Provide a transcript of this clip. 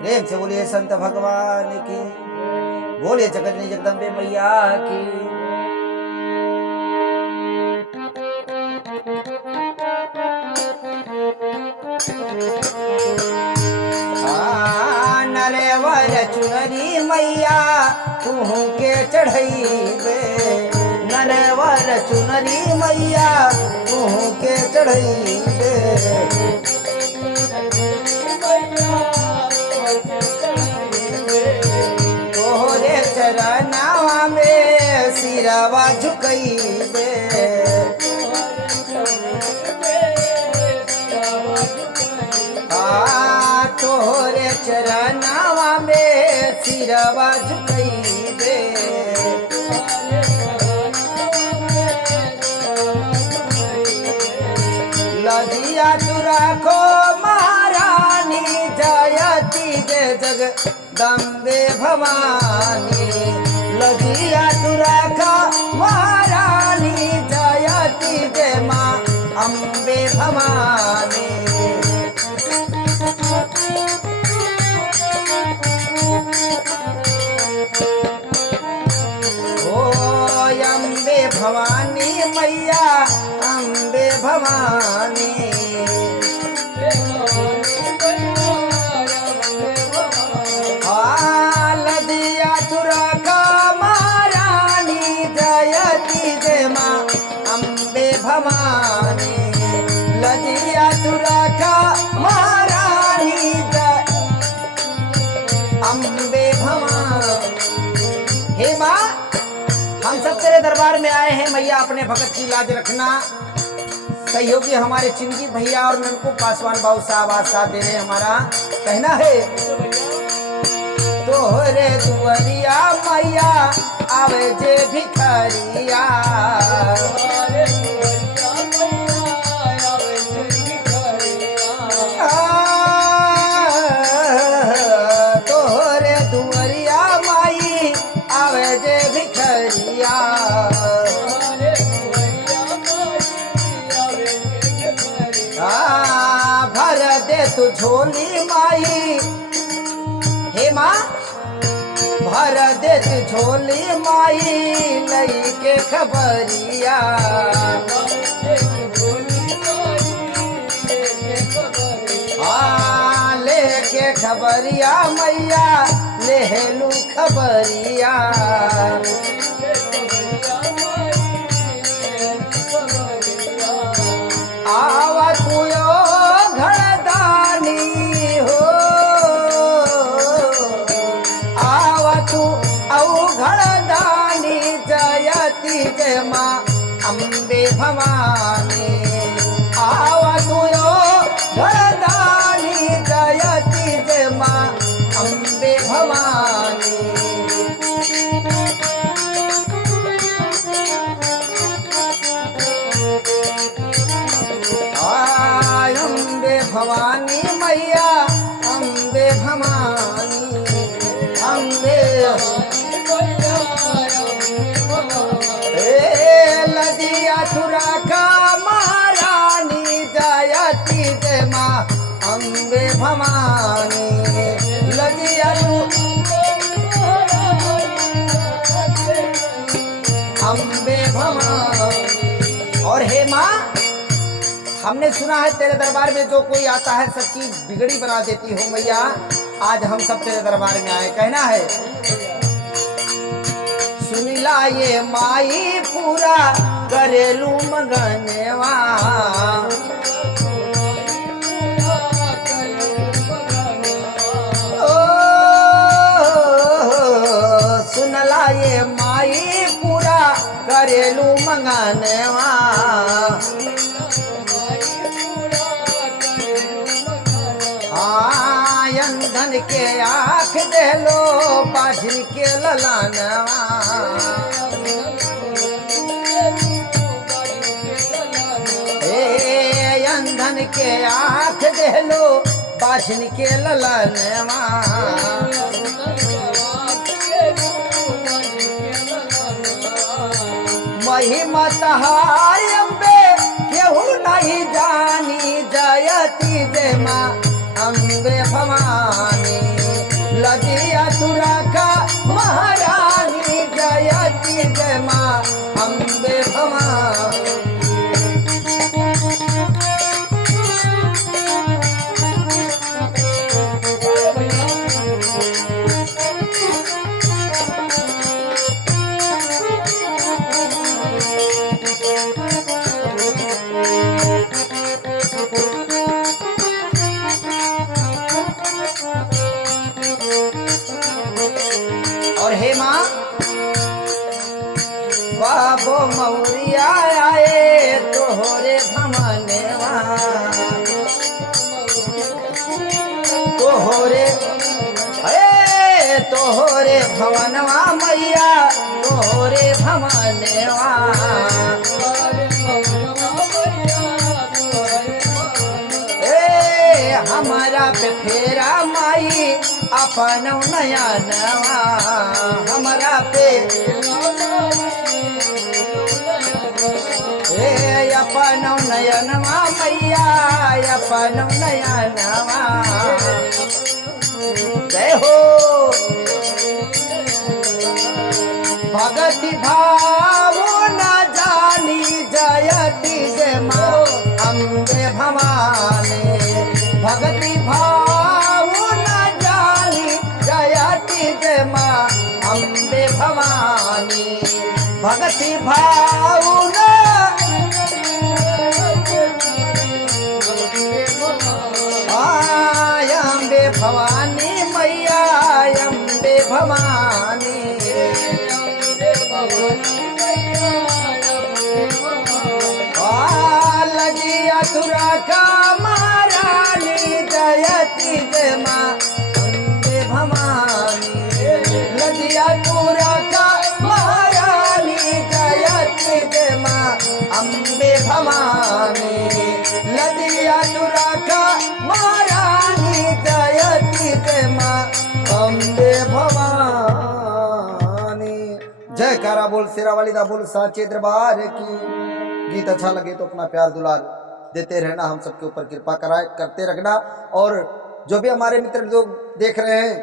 प्रेम से बोलिए संत भगवान की, बोलिए जगत जगदम्बे मैया की। नरेवर चुनरी मैया तू के चढ़ई बे, नरेवर चुनरी मैया तू के चढ़ई बे। तोहरे चरनावा में सिरवा झुकई बे, तोहरे चरनावा में सिरवा झुकई बे। लजिया तू राखो महारानी जयती जय जगदम्बे भवानी। लजिया तू राखो महारानी जयती जय माँ अम्बे भवानी। अम्बे भवानी मैया अम्बे भवानी। लजिया तुरका महारानी जयती जय माँ अम्बे भवानी। लजिया तुरका महारानी जय अम्बे भवानी। हे माँ, हम सब तेरे दरबार में आए हैं मैया, अपने भगत की लाज रखना। सहयोगी हमारे चिंकी भैया और ननकू पासवान बाबू साहब आज साथ दे रहे हैं। हमारा कहना है तोहरे दुआरिया मैया आवे जे भिखारिया। तोहरे दुआरिया माई आवे जे भिखारिया। भर दे तू झोली माई, हे माँ भर दे तू झोली माई लई के खबरिया। लेके खबरिया मैया लेलू खबरिया। आवा तू घरदानी हो, आवा तू औ घरदानी जयती जय माँ अम्बे भवानी। आवा तू घरदानी जयती जय माँ अम्बे भवानी। अम्बे भवानी मैया अम्बे भवानी। अम्बे लजिया तुरका महारानी जयती जय माँ अम्बे भवानी। लजिया अम्बे भवानी। और हे माँ, हमने सुना है तेरे दरबार में जो कोई आता है सबकी बिगड़ी बना देती हो मैया। आज हम सब तेरे दरबार में आए, कहना है सुनिला ये माई पूरा करेलू मगनवा। सुनला ये माई पूरा करेलू मंगनवा। धन के आँख दे लो बाझिन के ललानवा। अंधन के आँख दे लो बाझिन के ललानवा। महिमा तहार अम्बे केहू नहीं जानी जयती जय माँ अम्बे भवानी। हे तोहरे भवनवा मैया तोहरे भवनवा हमारा पे फेरा माई अपन नयनवा हमारा पे अपन नयनवा मैया अपन नयनवा जय हो भगति भाव न जानी जयति जय माँ अम्बे भवानी भगति भाव न जानी जयति जय माँ अम्बे भवानी भगति भाव न अम्बे भवानी मैया अम्बे भवानी लजिया तुरा का महारानी जयति जय माँ अम्बे भवानी लजिया तुरा का महारानी जयति जय माँ अम्बे भवानी लजिया तुरा का महारानी जयति जय माँ अम्बे भवानी। जयकारा बोल शेरावाली दा बोल साचे दरबार की। गीत अच्छा लगे तो अपना प्यार दुलार देते रहना, हम सबके ऊपर कृपा करते रखना। और जो भी हमारे मित्र लोग देख रहे हैं